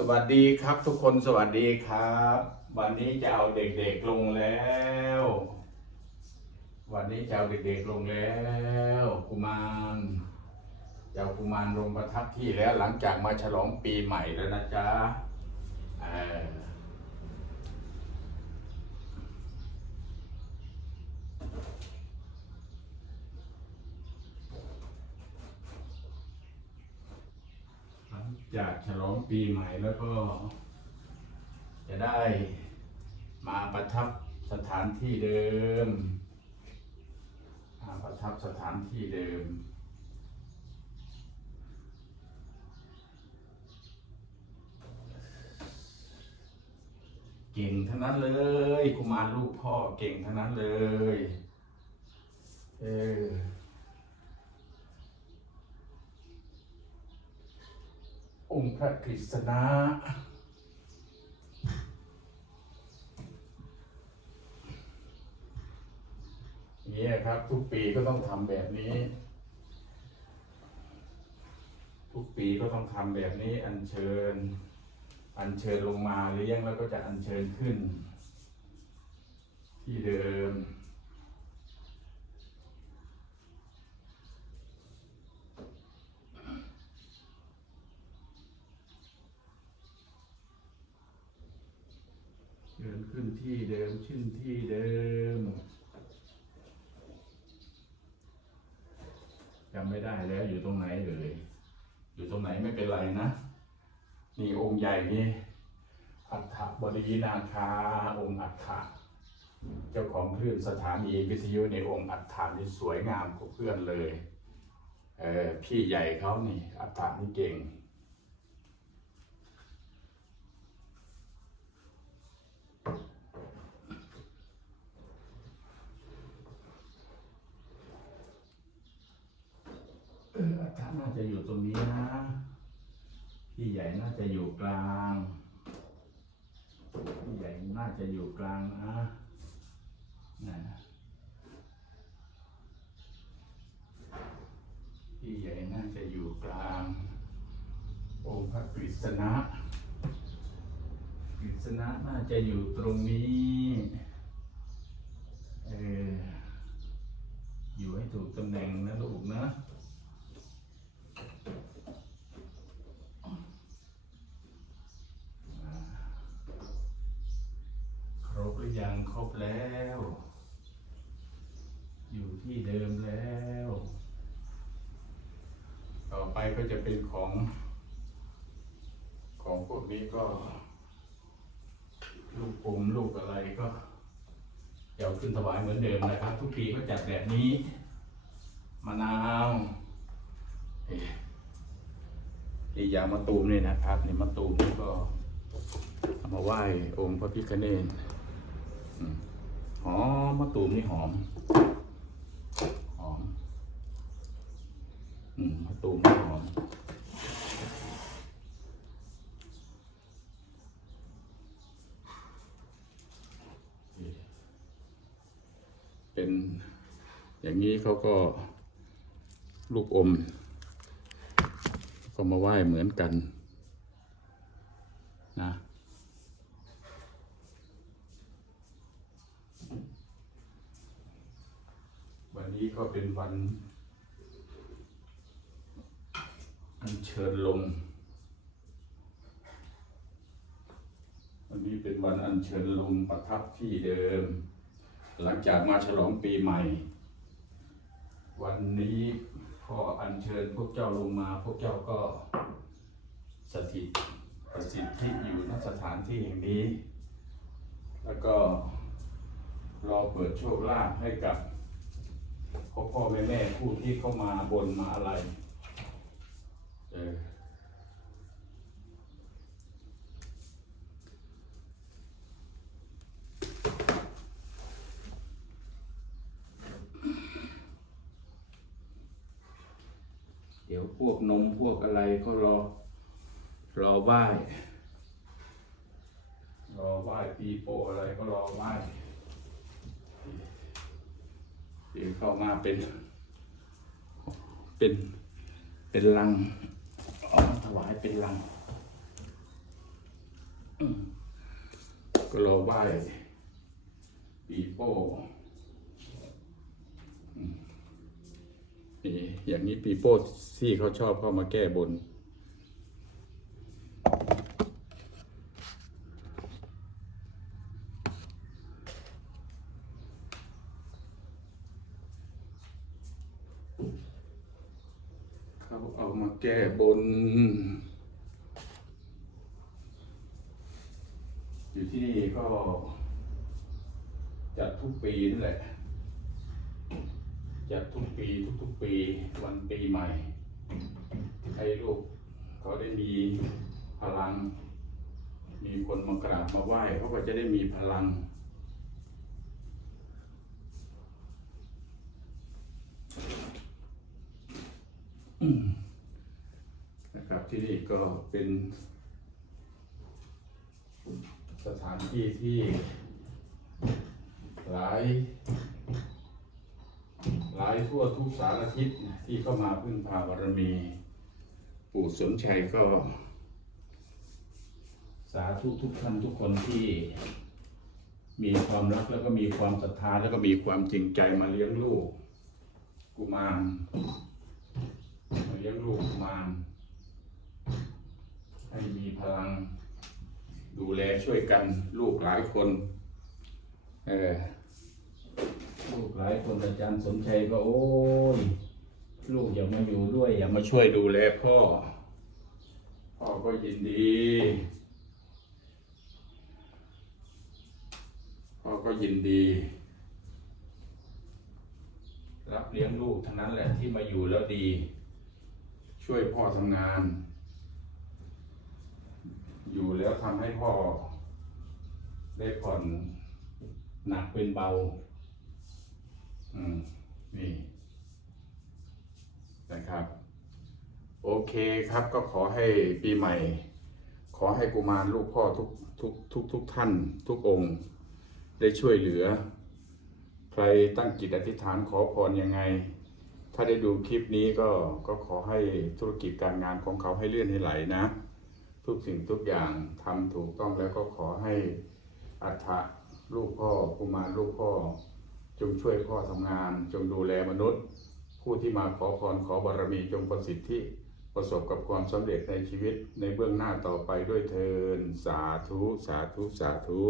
สวัสดีครับทุกคนสวัสดีครับ วันนี้จะเอาเด็กๆลงแล้ว วันนี้จะเอาเด็กๆลงแล้วกุมารจะเอากุมารลงประทับที่แล้วหลังจากมาฉลองปีใหม่แล้วนะจ๊ะเออ จากฉลองปีใหม่แล้วก็ จะได้มาประทับสถานที่เดิมมาประทับสถานที่เดิมเก่งทั้งนั้นเลยกุมารลูกพ่อเก่งทั้งนั้นเลย เออ องค์พระกฤษณะนี่ครับทุกปีก็ต้องทำแบบนี้ ทุกปีก็ต้องทำแบบนี้อัญเชิญ อัญเชิญลงมาเลี้ยงแล้วก็จะอัญเชิญขึ้น ที่เดิม เดินขึ้นที่เดิมขึ้นที่เดิมจำไม่ได้แล้วอยู่ตรงไหนเอ่ยอยู่ตรงไหนไม่เป็นไรนะ นี่องค์ใหญ่นี่อัฏฐบดีนาคาองค์อัฏฐะเจ้าของคลื่นสถานีวิทยุในองค์อัฏฐานี่สวยงามกว่าเพื่อนเลยเออพี่ใหญ่เขานี่อัฏฐานี่เก่ง เอออัฏฐาน่าจะอยู่ตรงนี้นะ พี่ใหญ่น่าจะอยู่กลาง พี่ใหญ่น่าจะอยู่กลางนะนั่นนะพี่ใหญ่น่าจะอยู่กลาง องค์พระกฤษณะกฤษณะน่าจะอยู่ตรงนี้เอออยู่ให้ถูกตำแหน่งนะลูกนะ ครบห รือยังครบแล้ว อยู่ที่เดิมแล้ว ต่อไปก็จะเป็นของ ของพวกนี้ก็ ลูกอมลูกอะไรก็เดี๋ยวขึ้นถวายเหมือนเดิมนะครับ ทุกปีก็จัดแบบนี้มะนาวอ๊ะนี่ยางมะตูมนี่นะครับนี่มะตูมก็เอามาไหว้องค์พระพิฆเนศ หอมมะตูมนี่หอม หอม อืมมะตูมนี่หอม เป็น อย่างนี้เขาก็ลูกอม ก็มาไหว้เหมือนกัน นะ วันนี้ก็เป็นวัน อัญเชิญลง วันนี้เป็นวันอัญเชิญลงประทับที่เดิม หลังจากมาฉลองปีใหม่ วันนี้พ่ออัญเชิญพวกเจ้าลงมา พวกเจ้าก็สถิตประสิทธิอยู่ณสถานที่แห่งนี้ แล้วก็รอเปิดโชคลาภให้กับ พ่อพ่อแม่แม่ผู้ที่เข้ามาบนมาอะไร เออเดี๋ยวพวกนมพวกอะไรก็รอ รอไหว้ รอไหว้ปีโปอะไรก็รอไหว้ ที่เข้ามาเป็น เป็น เป็นลังเอมถวายเป็นลัง ก็รอไหว้ปีโป้นี่อย่างนี้ปีโป้ที่เขาชอบเข้ามาแก้บน เขาเอา มาแก้บน อยู่ที่นี่ก็จัดทุกปีนั่นแหละ จัดทุกปีทุกๆปีวันปีใหม่ ให้ลูกเขาได้มีพลัง มีคนมากราบมาไหว้เขาก็จะได้มีพลังนะครับ ที่นี่ก็เป็นสถานที่ที่หลาย หลายทั่วทุกสารทิศที่เข้ามาพึ่งพาบารมี ปู่สนชัยก็ สาธุทุกท่านทุกคนที่มีความรักแล้วก็มีความศรัทธาแล้วก็มีความจริงใจมาเลี้ยงลูก กุมารมาเลี้ยงลูกกุมาร ให้มีพลังดูแลช่วยกันลูกหลายคนเออลูกหลายคนอาจารย์สมชัยก็โอ้ยลูกอย่ามาอยู่ด้วย อย่ามาช่วยดูแลพ่อ พ่อก็ยินดี พ่อก็ยินดี รับเลี้ยงลูกทั้งนั้นแหละที่มาอยู่แล้วดี ช่วยพ่อทำงาน อยู่แล้วทำให้พ่อ ได้ผ่อนหนักเป็นเบา อืม นี่ นะครับ โอเคครับก็ขอให้ปีใหม่ ขอให้กุมารลูกพ่อทุกทุกทุกทุกท่าน ทุกองค์ ได้ช่วยเหลือ ใครตั้งจิตอธิษฐานขอพรยังไง ถ้าได้ดูคลิปนี้ก็ก็ขอให้ธุรกิจการงานของเขาให้เลื่อนให้ไหลนะ ทุกสิ่งทุกอย่างทำถูกต้องแล้วก็ขอให้อัฐะลูกพ่อกุมารลูกพ่อ จงช่วยพ่อทำงาน จงดูแลมนุษย์ ผู้ที่มาขอพรขอบารมีจงประสิทธิประสบกับความสำเร็จในชีวิตในเบื้องหน้าต่อไปด้วยเทินสาธุ สาธุ สาธุ